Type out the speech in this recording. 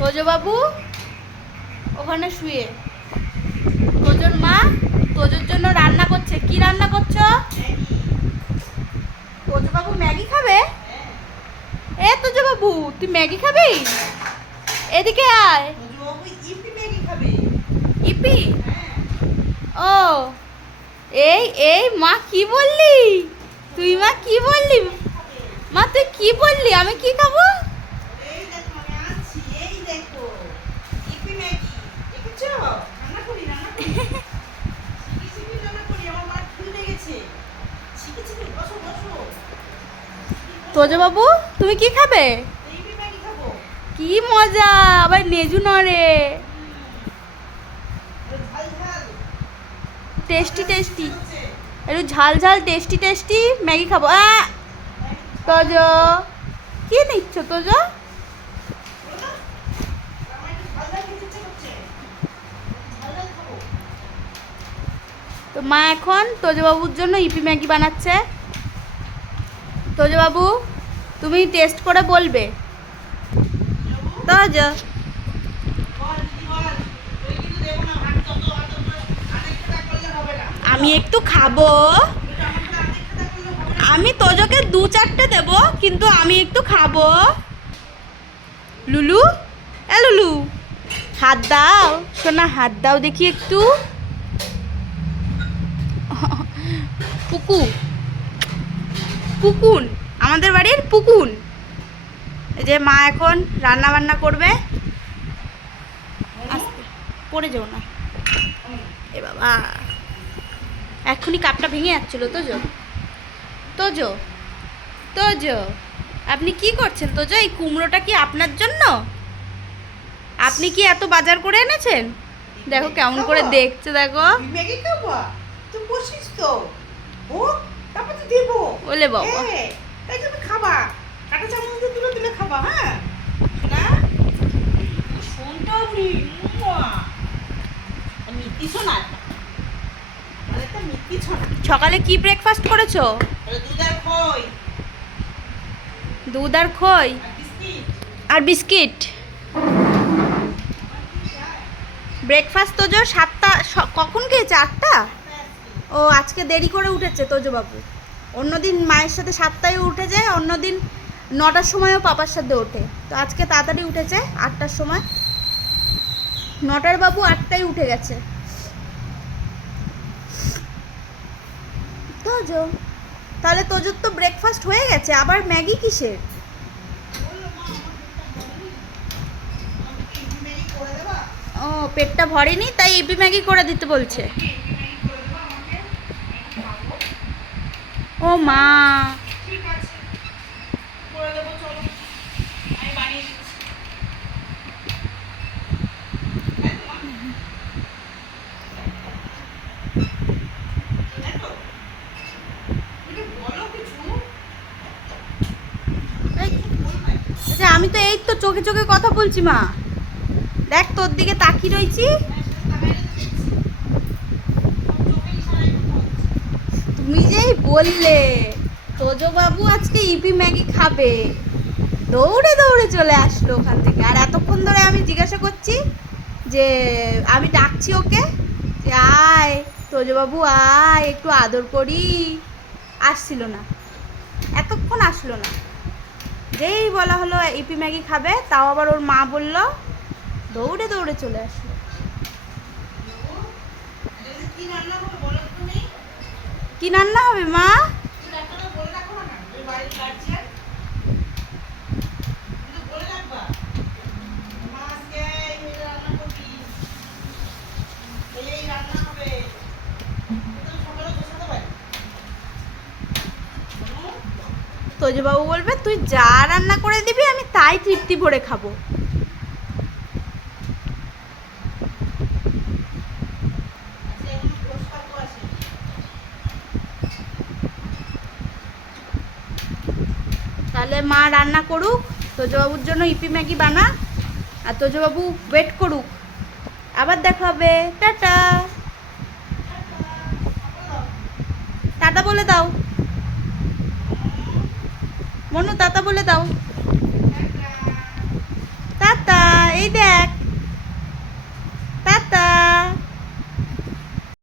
তোজো বাবু ওখানে শুয়ে, তোজোর মা তোজোর জন্য রান্না করছে। কি রান্না করছো? তোজো বাবু ম্যাগি খাবে? এ তোজো বাবু তুই ম্যাগি খাবি? এদিকে আয়। ইপি? ও এই এই মা কি বললি তুই? মা কি বললি? মা তুই কি বললি? আমি কি খাবো? তোজো বাবু তুমি কি খাবে? কি মজা, আবার নেজু নড়ে। টেস্টি টেস্টি, একটু ঝাল ঝাল টেস্টি টেস্টি ম্যাগি খাবো। তোজো কি নিচ্ছ তোজো? তো মা এখন তোজো বাবুর জন্য ইপি ম্যাগি বানাচ্ছে। তোজো বাবু তুমি টেস্ট করে বলবে। তোজো আমি একটু খাবো, আমি তোজোকে 2-4টে দেবো, কিন্তু আমি একটু খাবো। লুলু এ লুলু হাত দাও সোনা, হাত দাও দেখি একটু। পুকু পুকুন, আমাদের বাড়ির পুকুন। এই যে মা এখন রান্না বান্না করবে। আস্তে পড়ে যাও না। এ বাবা এক্ষুনি কাপটা ভেঙে যাচ্ছিল। তোজো তোজো তোজো আপনি কি করছেন তোজো? এই কুমড়োটা কি আপনার জন্য? আপনি কি এত বাজার করে এনেছেন? দেখো কেমন করে দেখছে, দেখো। ওলে বাবা খাবা কাটা চামচ দিয়ে তুলে তুলে খাবা। হ্যাঁ না শুনটাও নি মিত্তি শোনা, মিত্তি শোনা। সকালে কি ব্রেকফাস্ট করেছো? দুধ আর খই আর বিস্কিট। ব্রেকফাস্ট তোজো 7টা কখন খেয়েছে? 8টা? ও আজকে দেরি করে উঠেছে তোজো বাবু। অন্যদিন মায়ের সাথে 7টায় উঠে যায়, অন্যদিন 9টার সময়ও পাপার সাথে ওঠে। তো আজকে তাড়াতাড়ি উঠেছে 8টার সময়। 9টার বাবু 8টায় উঠে গেছে। তোজো তাহলে তোজোর তো ব্রেকফাস্ট হয়ে গেছে, আবার ম্যাগি কিসের? ও পেটটা ভরেনি তাই ইপি ম্যাগি করে দিতে বলছে। ও মা আমি তো এই তো চোখে চোখে কথা বলছি। মা দেখ তোর দিকে তাকিয়ে রয়েছি। তুমি যেই বললে তোজো বাবু আজকে ইপি ম্যাগি খাবে, দৌড়ে দৌড়ে চলে আসলো ওখান থেকে। আর এতক্ষণ ধরে আমি জিজ্ঞাসা করছি, যে আমি ডাকছি ওকে যে আয় তোজো বাবু আয় একটু আদর করি, আসছিল না, এতক্ষণ আসলো না। যেই বলা হলো ইপি ম্যাগি খাবে, তাও আবার ওর মা বলল, দৌড়ে দৌড়ে চলে আসলো। কি রান্না হবে মা? তোজো বাবু বলবে তুই যা রান্না করে দিবি আমি তাই তৃপ্তি ভরে খাবো। তাহলে মা রান্না করুক, তোজো বাবুর জন্য ইপি ম্যাগি বানা, আর তোজো বাবু ওয়েট করুক। আবার দেখা হবে। টাটা টাটা বলে দাও মনু, টাটা বলে দাও।